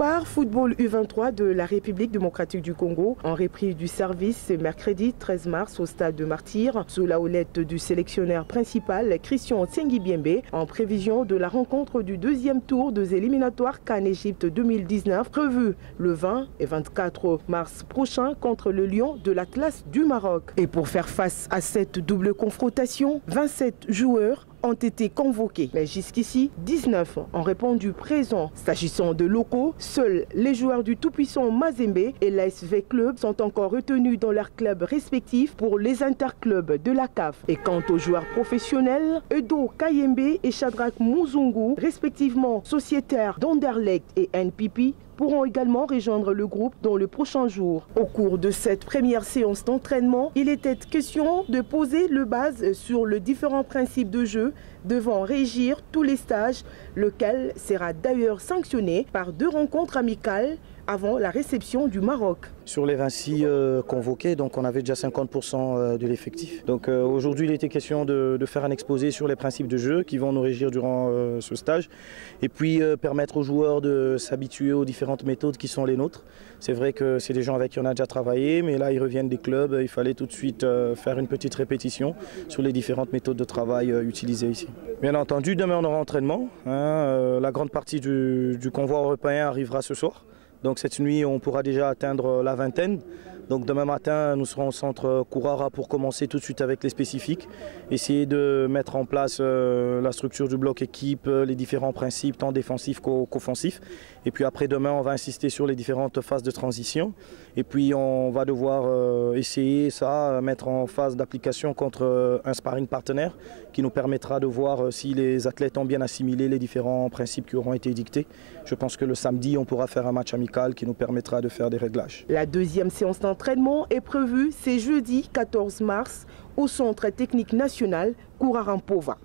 Léopard Football U23 de la République démocratique du Congo en reprise du service ce mercredi 13 mars au stade de Martyr sous la houlette du sélectionneur principal Christian Tsengibiembe en prévision de la rencontre du deuxième tour des éliminatoires CAN Égypte 2019 prévu le 20 et 24 mars prochain contre le Lion de l'Atlas du Maroc. Et pour faire face à cette double confrontation, 27 joueurs ont été convoqués. Mais jusqu'ici, 19 ont répondu présents. S'agissant de locaux, seuls les joueurs du tout-puissant Mazembe et l'ASV Club sont encore retenus dans leurs clubs respectifs pour les interclubs de la CAF. Et quant aux joueurs professionnels, Edo Kayembe et Shadrach Muzungu, respectivement sociétaires d'Anderlecht et NPP, pourront également rejoindre le groupe dans le prochain jour. Au cours de cette première séance d'entraînement, il était question de poser le base sur les différents principes de jeu devant régir tous les stages, lequel sera d'ailleurs sanctionné par 2 rencontres amicales avant la réception du Maroc. Sur les 26 convoqués, donc on avait déjà 50% de l'effectif. Donc aujourd'hui, il était question de faire un exposé sur les principes de jeu qui vont nous régir durant ce stage et puis permettre aux joueurs de s'habituer aux différentes méthodes qui sont les nôtres. C'est vrai que c'est des gens avec qui on a déjà travaillé, mais là ils reviennent des clubs, il fallait tout de suite faire une petite répétition sur les différentes méthodes de travail utilisées ici. Bien entendu, demain on aura entraînement. La grande partie du convoi européen arrivera ce soir. Donc cette nuit, on pourra déjà atteindre la vingtaine. Donc demain matin, nous serons au centre Kourara pour commencer tout de suite avec les spécifiques. Essayer de mettre en place la structure du bloc équipe, les différents principes, tant défensifs qu'offensifs. Et puis après demain, on va insister sur les différentes phases de transition. Et puis on va devoir essayer ça, mettre en phase d'application contre un sparring partenaire qui nous permettra de voir si les athlètes ont bien assimilé les différents principes qui auront été dictés. Je pense que le samedi, on pourra faire un match amical qui nous permettra de faire des réglages. La deuxième séance d'entraînement est prévue, c'est jeudi 14 mars au Centre technique national Kourarampova.